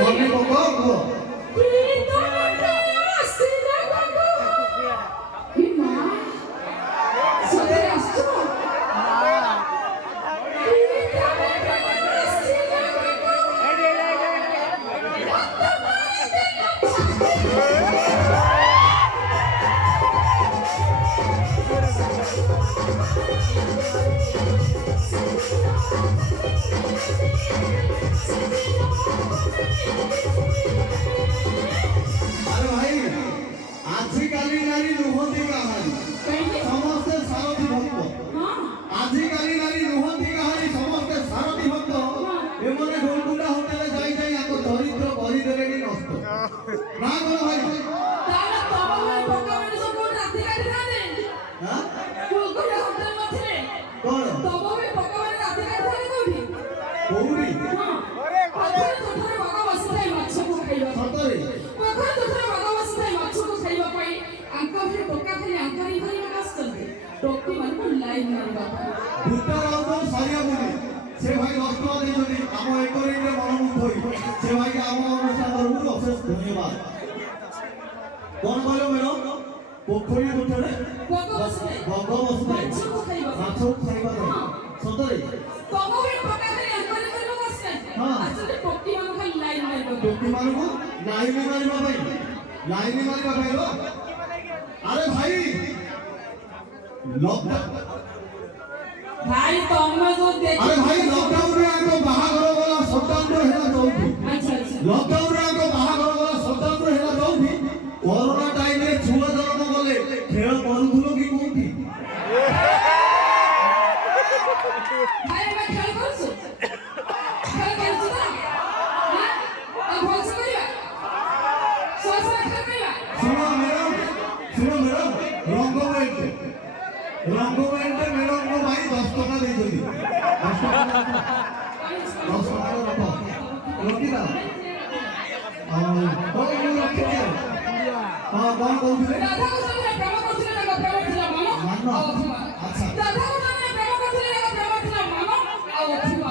মনে পকো গো अरे भाई आजिकाली नारी नुहति काहानी समस्ते सारथी भक्त आजिकाली नारी नुहति काहानी समस्ते सारथी भक्त एमने गोलकुंडा होटेले जाई जाई आको दरिद्र करि देलेनी नष्ट ना गो भाई ताला तबले पकावने सब राती काटी थाने हां गोलकुंडा होटेल नथिले कोन तबले पकावने राती काटी थाने कोठी कोउरी हां अरे तोठरे बागा बसिथाई माछ को खाइबा सतरे पखरे तोठरे बागा बसिथाई माछ को खाइबा पई आंका भरे टोका खाली आंकारी भरी कास्तंते टोकी मन को लाइन मारिबा भूटा राउत सारिया बोली से भाई नष्ट दे जदी आम एकरी रे मनमुग्ध होई से भाई के आम अनुसार करू अशेष धन्यवाद कोन बोलो मेरो पोखरी उठरे बागा बसिथाई माछ को खाइबा माछ खाइबा सतरे तबले टोका खाली आंकारी भरी कास्तंते हां असले टोकी मन खाली लाइन मारिबा टोकी मानू लाइन मारिबा भाई लाइन मारिबा भाई रो अरे भाई लॉकडाउन भाई तमे जो देख अरे भाई लॉकडाउन रे आको बाहाघर वाला शटडाउन रे हेला दउथि अच्छा अच्छा लॉकडाउन रे आको बाहाघर वाला शटडाउन रे हेला दउथि कोरोना टाइम रे छुआ जन्म गले खेल करूथुलो की कोठी भाई मैं खेल करछु खेल करछु ना हां अब भलसे करिया सोच खेल करिया सुनो मैडम रंग बेल्ट मैडम को भाई 10 টাকা दे जल्दी 10 টাকা 10 টাকা रखो रखी ना हां कोई नहीं रखी हां कौन कहउथिले राधा को सामने प्रेम करथिले ना प्रेम थिला मानो अच्छा राधा को सामने प्रेम करथिले ना प्रेम थिला मानो आ ओथिबा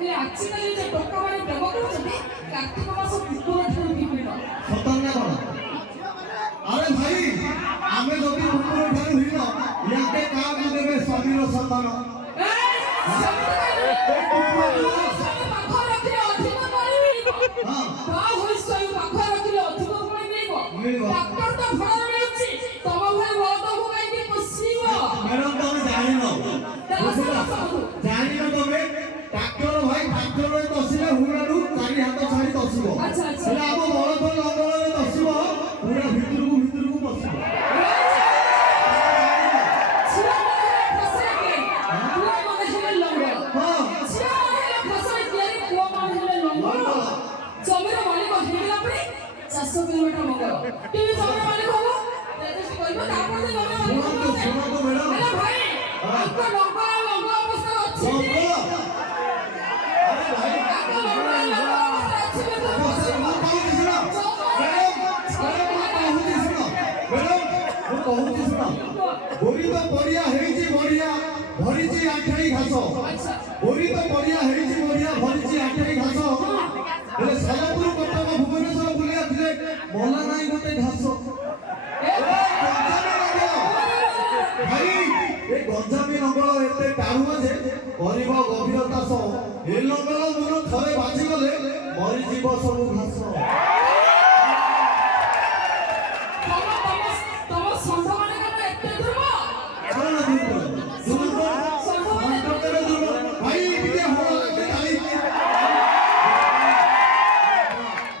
ए एक्चुअली जे टोका माने प्रेम करछथि कार्तिक मास कुकुर ठाରୁ भिन्न सतन ना कोन अरे भाई आमे जदी कुकुर ठारू हिन याके का देबे स्वामीर सम्मान ए पाखा रखिले अधिक पारिबि हां का होई सई पाखा रखिले अधिक पारि मिलिबो डॉक्टर तो भड़ा मिलुछि तम भाई बहुत हो गई कि पसिबो मैडम तुम जानि न जानि न तमे डॉक्टर भाई डॉक्टर रे तसिले हुराडू चारि हाथ छाडी तसिबो अच्छा अच्छा हेला हम बड़ बड़ लंगल रे तसिबो पूरा भितरकू पसिबो किलोमीटर मंगल टीवी समय मालिक हो तेजस्वी कहिबो तापर से गमे सुनो तो मैडम अरे भाई आपको लंबा अवस्था अछि अरे भाई आपको लंबा अवस्था अछि बोरी तो बढ़िया हेची बढ़िया भरिची आठाई घास बोरी तो बढ़िया हेची बढ़िया भरिची आठाई घास हेले सालपुर कटक भुवनेश्वर बुलिया थिले मला नाही गोटे घास भाई ए गंजामी नंगल एते टाणुआ जे करिब गभीरता सह ए नंगल मोर थरे बाजी गले मरि जीव सब घास तम संध माने कन एते दुर्बल कोन दुर्बल संध माने भाई टिके होला लागते खाली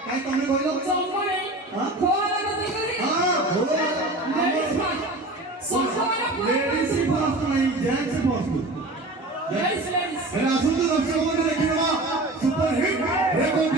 काई तमने कहलो जम्मने हां खोला गति करी हां होला संध माने लेडीज फर्स्ट नहीं जेंट्स फर्स्ट लेडीज मेरा सुंदर दर्शकों ने देखिए सुपर हिट रेकॉर्ड